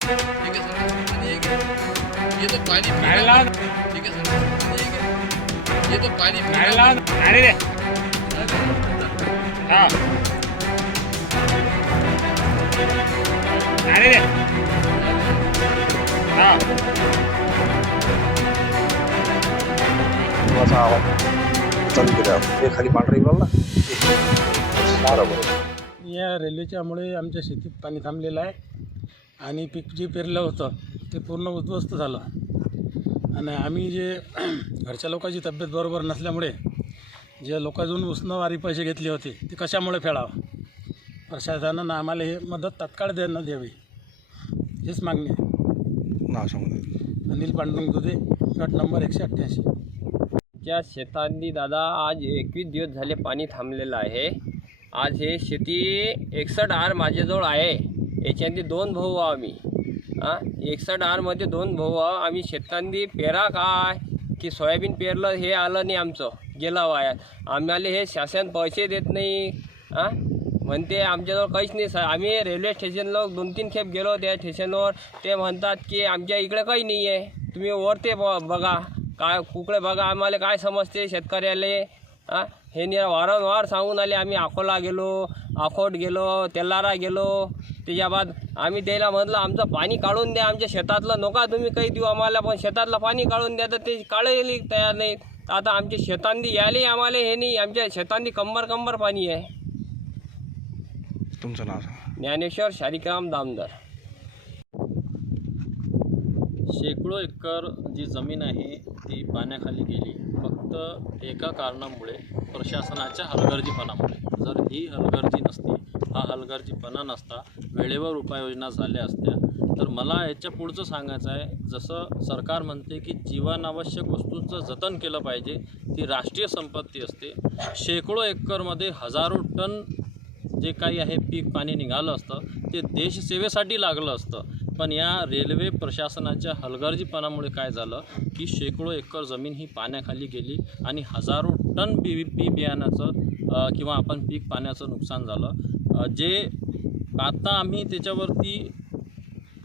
ठीक है सर, पानी एक है। ये तो पानी पीना। ठीक है सर, पानी एक है। ये तो पानी पीना। अरे रे हाँ अरे रे हाँ असा आवाज चालू केला ते खाली पांढरा येऊ लागला बरोबर. या रेल्वेच्यामुळे आमच्या शेतीत पाणी थांबलेलं आहे आणि पीक जे पेरलं होतं ते पूर्ण उद्ध्वस्त झालं आणि आम्ही जे घरच्या लोकांची तब्येत बरोबर नसल्यामुळे जे लोकांजून उसनवारी पैसे घेतले होते ते कशामुळे फेडावं. प्रशासनानं आम्हाला हे मदत तात्काळ द्यावी हीच मागणी आहे. नाव सांगू. अनिल पांडुरंग दुधे, गट नंबर 188. त्या शेतांनी दादा आज 21 दिवस झाले पाणी थांबलेलं आहे. आज हे शेती 61 आर माझ्याजवळ आहे. याच्यामध्ये 2 भाऊ आम्ही 61 आरमध्ये 2 भाऊ आम्ही. शेतांनी पेरा काय की सोयाबीन पेरलं हे आलं नाही, आमचं गेलं वायात. आम्हाला हे शासन पैसे देत नाही म्हणते, आमच्याजवळ काहीच नाही. आम्ही रेल्वे स्टेशनला 2-3 खेप गेलो त्या स्टेशनवर. ते म्हणतात की आमच्या इकडे काही नाही आहे, तुम्ही वर ते बघा काय कुकडे बघा. आम्हाला काय समजते शेतकऱ्याले हे वारंवार सांगून आले. आम्ही अकोला गेलो, अकोट गेलो, तेलारा गेलो. त्याच्या बाद आम्ही त्याला म्हटलं आमचं पाणी काढून द्या, आमच्या शेतातलं नका तुम्ही काही देऊ आम्हाला, पण शेतातलं पाणी काढून द्या. तर ते काढायला तयार नाही. आता आमच्या शेतांनी यायला आम्हाला हे नाही. आमच्या शेतांनी कंबर पाणी आहे. तुमचं नाव सांगा. ज्ञानेश्वर शालिग्राम दामदार. शेकडो एकर जी जमीन आहे ती पाण्याखाली गेली फक्त एका कारणामुळे, प्रशासनाच्या हलगर्जीपणामुळे. जर ही हलगर्जी नसती, हा हलगर्जीपणा नसता, वेळेवर उपाययोजना झाल्या असत्या तर मला याच्या पुढचं सांगायचं आहे. जसं सरकार म्हणते की जीवनावश्यक वस्तूंचं जतन केलं पाहिजे, ती राष्ट्रीय संपत्ती असते. शेकडो एकरमध्ये हजारो टन जे काही आहे पीक पाणी निघालं असतं ते देशसेवेसाठी लागलं असतं. पण या रेल्वे प्रशासनाच्या हलगर्जीपणामुळे काय झालं की शेकडो एकर जमीन ही पाण्याखाली गेली आणि हजारो टन बियाण्याचं किंवा आपण पीक पाण्याचं नुकसान झालं. जे आता आम्ही त्याच्यावरती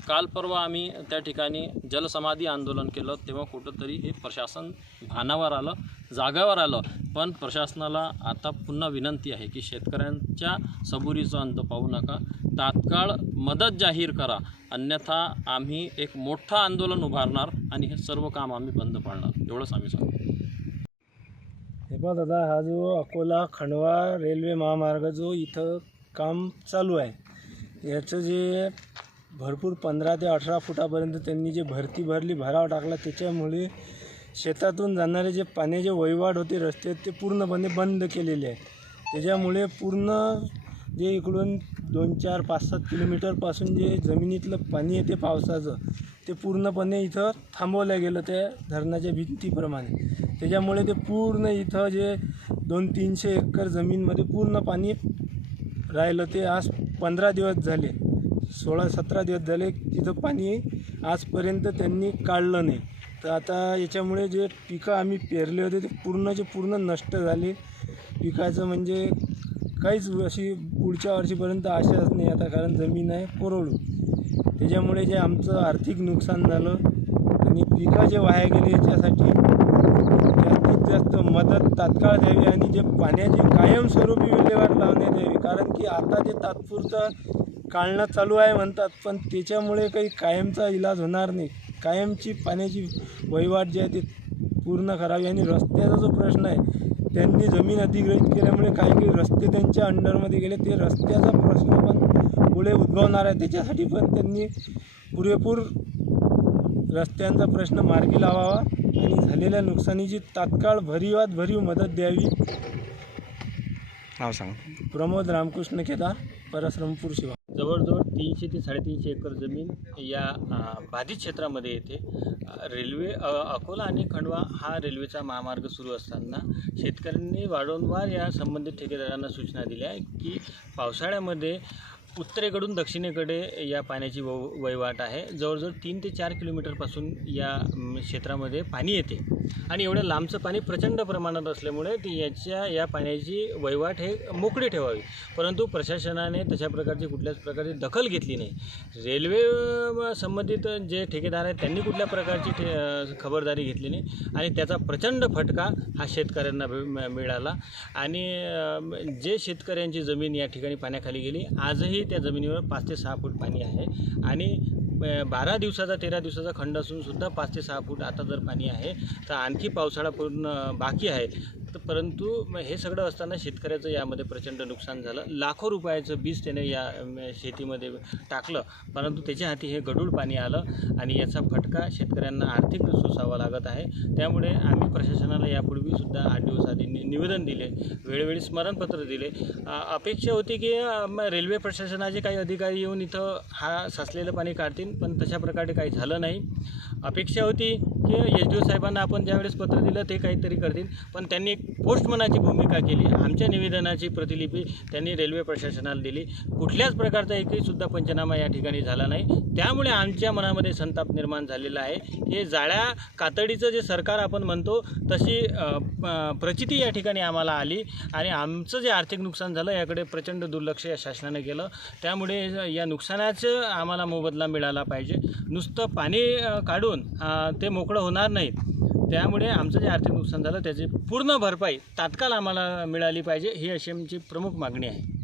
काल परवा आम्ही त्या ठिकाणी जलसमाधी आंदोलन केलं, तेव्हा कुठंतरी हे प्रशासन भानावर आलं, जागावर आलं. पण प्रशासनाला आता पुन्हा विनंती आहे की शेतकऱ्यांच्या सबुरीचा अंत पाहू नका, तात्काळ मदत जाहीर करा, अन्यथा आम्ही एक मोठं आंदोलन उभारणार आणि हे सर्व काम आम्ही बंद पाडणार, एवढंच आम्ही सांगतो. हे बघ दादा, हा जो अकोला खंडवा रेल्वे महामार्ग जो इथं काम चालू आहे याचं जे भरपूर 15 ते 18 फुटापर्यंत त्यांनी जे भराव टाकला, त्याच्यामुळे शेतातून जाणारे जे पाण्याचे वहिवाट होते रस्ते ते पूर्णपणे बंद केलेले आहेत. त्याच्यामुळे पूर्ण जे इकडून 2, 4, 5, 7 किलोमीटरपासून जे जमिनीतलं पाणी येते पावसाचं ते पूर्णपणे इथं थांबवलं गेलं त्या धरणाच्या भिंतीप्रमाणे. त्याच्यामुळे ते पूर्ण इथं जे 200-300 एकर जमीनमध्ये पूर्ण पाणी राहिलं. ते आज 15 दिवस झाले, 16-17 दिवस झाले तिथं पाणी आजपर्यंत त्यांनी काढलं नाही. तर आता याच्यामुळे जे पिकं आम्ही पेरले होते ते पूर्ण नष्ट झाले. पिकाचं म्हणजे काहीच अशी पुढच्या वर्षीपर्यंत आशाच नाही आता, कारण जमीन आहे कोरडू. त्याच्यामुळे जे आमचं आर्थिक नुकसान झालं आणि पिकं जे वाया गेले याच्यासाठी जास्तीत जास्त मदत तात्काळ द्यावी आणि जे पाण्याची कायमस्वरूपी विल्हेवाट लावण्यात यावी. कारण की आता ते तात्पुरतं काढणं चालू आहे म्हणतात, पण त्याच्यामुळे काही कायमचा इलाज होणार नाही. कायमची पाण्याची वहिवाट जी आहे ती पूर्ण करावी. आणि रस्त्याचा जो प्रश्न आहे, त्यांनी जमीन अधिग्रहित केल्यामुळे काही रस्ते त्यांच्या अंडरमध्ये गेले, ते रस्त्याचा प्रश्न पण पुढे उद्भवणार आहे. त्याच्यासाठी पण त्यांनी पुरेपूर रस्त्यांचा प्रश्न मार्गी लावावा आणि झालेल्या नुकसानीची तात्काळ भरीव मदत द्यावी. नाव सांगा. प्रमोद रामकृष्ण केदार, परसरामपूर शिवा. जवळजवळ 300 ते 350 एकर जमीन या बाधित क्षेत्रामध्ये येते. रेल्वे अकोला आणि खंडवा हा रेल्वेचा महामार्ग सुरू असताना शेतकऱ्यांनी वारंवार या संबंधित ठेकेदारांना सूचना दिल्या की पावसाळ्यामध्ये उत्तरेकडून दक्षिणेकडे या पाण्याची वहिवाट आहे. जवळजवळ 3 ते 4 किलोमीटरपासून या क्षेत्रामध्ये पाणी येते आणि एवढं लांबचं पाणी प्रचंड प्रमाणात असल्यामुळे ती या पाण्याची वहिवाट हे मोकळी ठेवावी. परंतु प्रशासनाने तशा प्रकारची कुठल्याच प्रकारची दखल घेतली नाही. रेल्वे संबंधित जे ठेकेदार आहेत त्यांनी कुठल्या प्रकारची खबरदारी घेतली नाही आणि त्याचा प्रचंड फटका हा शेतकऱ्यांना मिळाला. आणि जे शेतकऱ्यांची जमीन या ठिकाणी पाण्याखाली गेली, आजही त्या जमिनीवर 5 ते 6 फूट पाणी आहे आणि 12 दिवसाचा 13 दिवसाचा खंड असून सुद्धा 5 ते 6 फूट आता जर पाणी आहे तर आणखी पावसाळा पूर्ण बाकी आहे. परंतु हे सगळं असताना शेतकऱ्याचं यामध्ये प्रचंड नुकसान झालं. लाखो रुपयाचं बीज त्याने या शेतीमध्ये टाकलं, परंतु त्याच्या हाती हे गढूळ पाणी आलं आणि याचा फटका शेतकऱ्यांना आर्थिक सोसावा लागत आहे. त्यामुळे आम्ही प्रशासनाला यापूर्वीसुद्धा 8 दिवस आधी निवेदन दिले, वेळोवेळी स्मरणपत्र दिले. अपेक्षा होती की रेल्वे प्रशासनाचे काही अधिकारी येऊन इथं हा साचलेलं पाणी काढतील, पण तशा प्रकारे काही झालं नाही. अपेक्षा होती की SDO साहेबांना आपण ज्यावेळेस पत्र दिलं ते काहीतरी करतील, पण त्यांनी पोस्टमनाची भूमिका केली. आमच्या निवेदनाची प्रतिलिपी त्यांनी रेल्वे प्रशासनाला दिली. कुठल्याच प्रकारचा एकहीसुद्धा पंचनामा या ठिकाणी झाला नाही. त्यामुळे आमच्या मनामध्ये संताप निर्माण झालेला आहे. हे जाळ्या कातडीचं जे सरकार आपण म्हणतो तशी प्रचिती या ठिकाणी आम्हाला आली आणि आमचं जे आर्थिक नुकसान झालं याकडे प्रचंड दुर्लक्ष या शासनाने केलं. त्यामुळे या नुकसानाचं आम्हाला मोबदला मिळाला पाहिजे. नुसतं पाणी काढून ते मोकळं होणार नाहीत. त्यामुळे आमचं जे आर्थिक नुकसान झालं त्याची पूर्ण भरपाई तात्काळ आम्हाला मिळाली पाहिजे, ही अशी आमची प्रमुख मागणी आहे.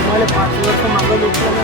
आम्हाला 5 वर्ष मागं लोकांना